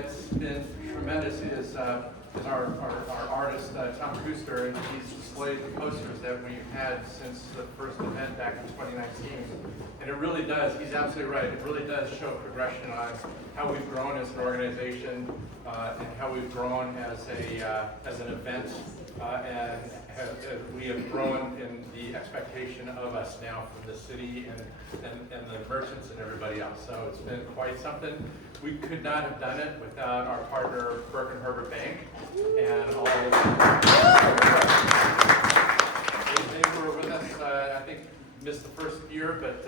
It's been tremendous is our artist, Tom Kuster, and he's displayed the posters that we've had since the first event back in 2019. And it really does, he's absolutely right, it really does show progression on how we've grown as an organization and how we've grown as an event. And we have grown in the expectation of us now from the city and the merchants and everybody else. So it's been quite something. We could not have done it without our partner, Burke and Herbert Bank, and all of they were with us, I think, missed the first year, but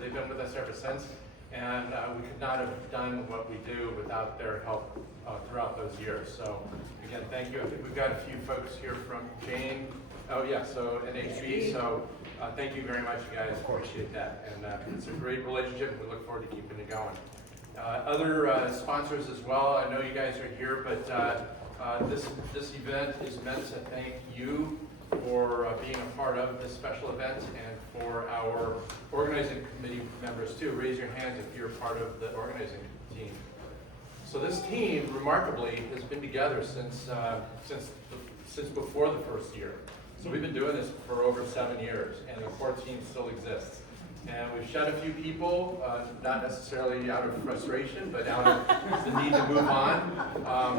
they've been with us ever since. And we could not have done what we do without their help throughout those years. So again, thank you. I think we've got a few folks here from Jane. Oh yeah, so NHB. So thank you very much, you guys. Appreciate that. And it's a great relationship, and we look forward to keeping it going. Other sponsors as well. I know you guys are here, but this event is meant to thank you for being a part of this special event, and for our organizing committee members too. Raise your hands if you're part of the organizing team. So this team, remarkably, has been together since before the first year. So we've been doing this for over 7 years, and the core team still exists. And we've shed a few people, not necessarily out of frustration, but out of the need to move on.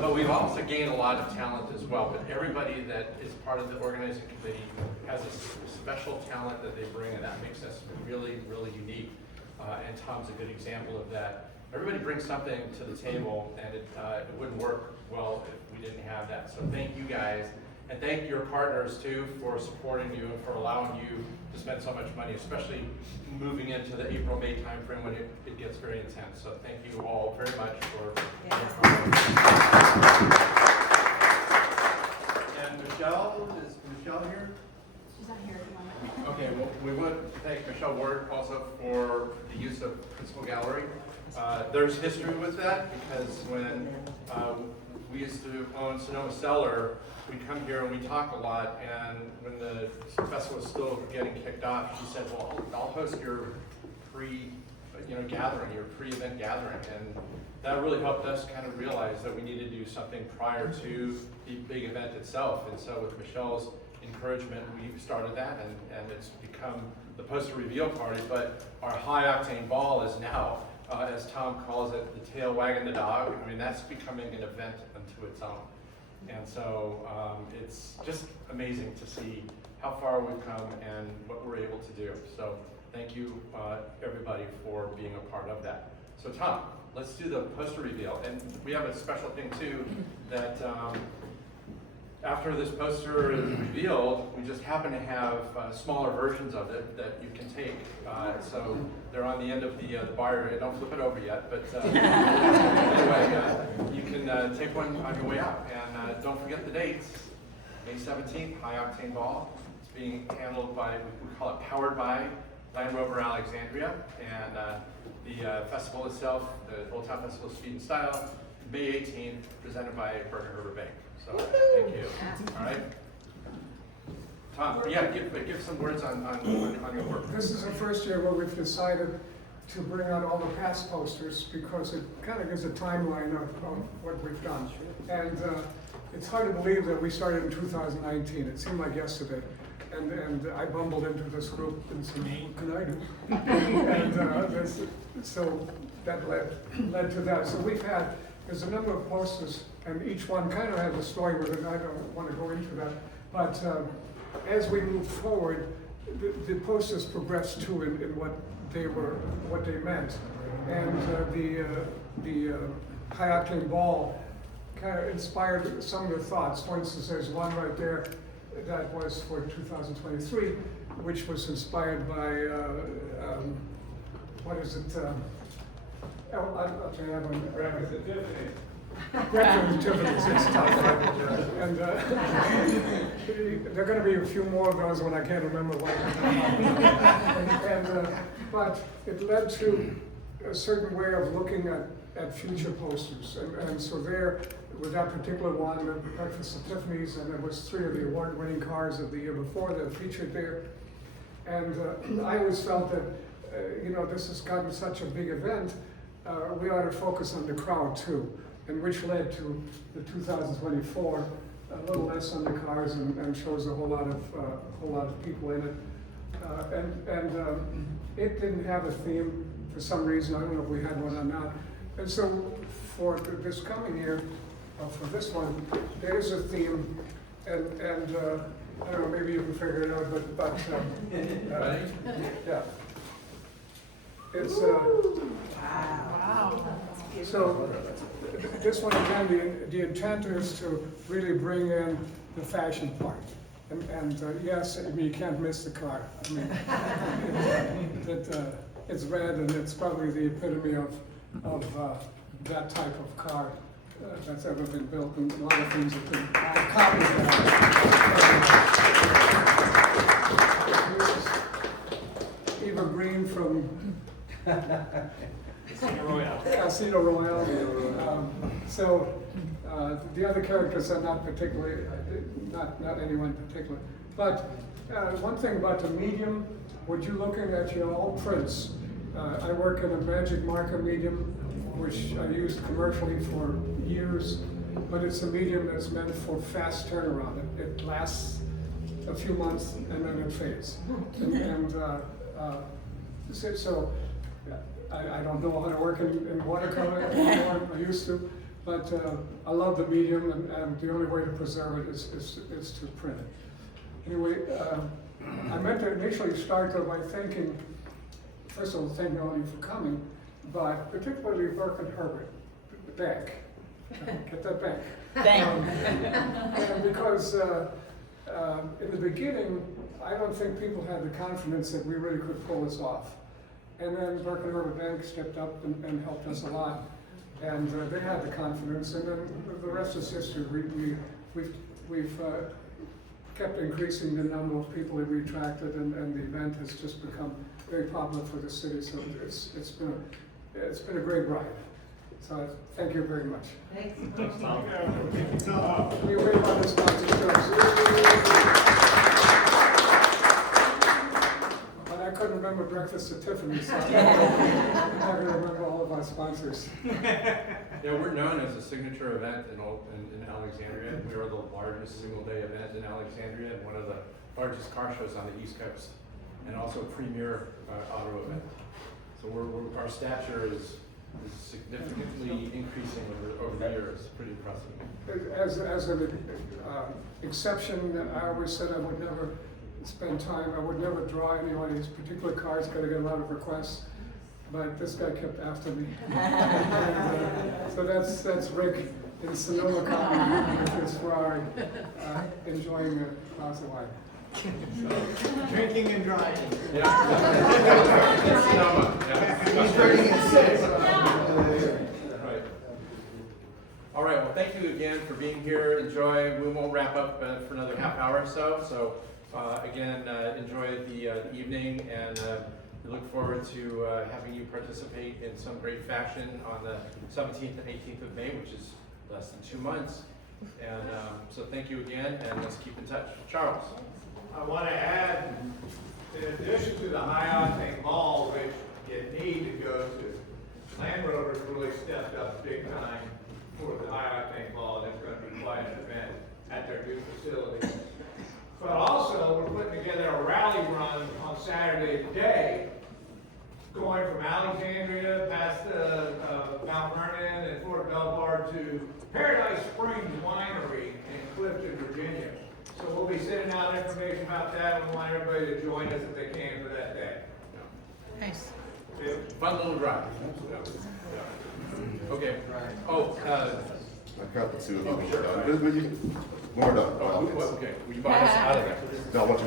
But we've also gained a lot of talent as well. But everybody that is part of the organizing committee has a special talent that they bring, and that makes us really, really unique. And Tom's a good example of that. Everybody brings something to the table, and it wouldn't work well if we didn't have that. So thank you guys. And thank your partners too for supporting you and for allowing you to spend so much money, especially moving into the April-May timeframe when it gets very intense. So thank you all very much for And Michele, is Michele here? She's not here at the moment. Okay, well, we want to thank Michele Ward also for the use of Principal Gallery. There's history with that because when we used to own Sonoma Cellar, we'd come here and we talk a lot, and when the festival was still getting kicked off, she said, well, I'll host your gathering, your pre-event gathering. And that really helped us kind of realize that we needed to do something prior to the big event itself. And so with Michelle's encouragement, we started that, and it's become the poster reveal party. But our high octane ball is now, as Tom calls it, the tail wagging the dog. I mean, that's becoming an event unto its own. And so it's just amazing to see how far we've come and what we're able to do. So thank you, everybody, for being a part of that. So Tom, let's do the poster reveal. And we have a special thing too, that after this poster is revealed, we just happen to have smaller versions of it that you can take. So they're on the end of the bar. Don't flip it over yet, but anyway, you can take one on your way out. And don't forget the dates. May 17th, High Octane Ball. It's being handled by, we call it Powered by Land Rover Alexandria. And the festival itself, the Old Town Festival Speed and Style, May 18th, presented by Burke and Herbert Bank. So thank you. All right, Tom. Yeah, give some words on your work. This is the first year where we've decided to bring out all the past posters because it kind of gives a timeline of what we've done. And it's hard to believe that we started in 2019. It seemed like yesterday. And I bumbled into this group and said, what can I do? And so that led to that. So there's a number of posters, and each one kind of has a story with it. I don't want to go into that. But as we move forward, the posters progressed too in what they meant. And the High Octane Ball kind of inspired some of the thoughts. For instance, there's one right there that was for 2023, which was inspired by, what is it? I'll tell you that one. Breakfast at Tiffany's. Breakfast at Tiffany's, it's tough. And there are going to be a few more of those when I can't remember what but it led to a certain way of looking at future posters. And so there, with that particular one, the Breakfast at Tiffany's, and there was 3 of the award-winning cars of the year before that featured there. And I always felt that, this has gotten such a big event, we ought to focus on the crowd too. and which led to the 2024, a little less on the cars and shows a whole lot of people in it. It didn't have a theme for some reason. I don't know if we had one or not. And so for this coming year, for this one, there is a theme, and I don't know, maybe you can figure it out, but yeah. It's Wow. so this one again, the intent is to really bring in the fashion part. And yes, I mean, you can't miss the car. I mean, it's red, and it's probably the epitome of that type of car that's ever been built, and a lot of things have been copied of that. Eva Green from Casino Royale. So the other characters are not particularly, not anyone particular. But one thing about the medium, would you looking at your old prints? I work in a magic marker medium, which I used commercially for years, but it's a medium that's meant for fast turnaround. It lasts a few months and then it fades. So I don't know how to work in watercolor anymore. I used to, but I love the medium, and the only way to preserve it is to print it. Anyway, I meant to initially start by thanking, first of all, thanking all of you for coming, but particularly Burke and Herbert, the bank. Get that back. And because in the beginning, I don't think people had the confidence that we really could pull this off. And then Burke and Herbert Bank stepped up and helped us a lot. And they had the confidence, and then the rest is history. We've kept increasing the number of people that we attracted, and the event has just become very popular for the city. So it's been a great ride. So thank you very much. Thanks. Tom. We wait on this to But I couldn't remember breakfast at Tiffany's, so I'm not going to remember all of our sponsors. Yeah, we're known as a signature event in Alexandria. We are the largest single-day event in Alexandria and one of the largest car shows on the East Coast, and also a premier auto event. So our stature is significantly increasing over the years. It's pretty impressive. As an exception, I always said I would never spend time, I would never draw anybody's particular cars, because I get a lot of requests. But this guy kept after me. So that's Rick in Sonoma County with his Ferrari, enjoying a glass of wine. Drinking and driving. Yeah. In Sonoma. Yeah. He's drinking at 6. Right. All right. Well, thank you again for being here. Enjoy. We won't wrap up for another half hour or so. So again, enjoy the evening, and we look forward to having you participate in some great fashion on the 17th and 18th of May, which is less than 2 months. And so thank you again, and let's keep in touch. Charles. I want to add, in addition to the high octane ball, which you need to go to, Land Rover's really stepped up big time for the high octane ball, and it's going to be quite an event at their new facility. But also, we're putting together a rally run on Saturday today, going from Alexandria past Mount Vernon and Fort Belvoir to Paradise Springs Winery in Clifton, Virginia. So we'll be sending out information about that, and we want everybody to join us if they can for that day. Nice. Fun little drive. Okay. Oh, I've got the two of them. But you, more done. okay. Will you buy us out of there? No, what you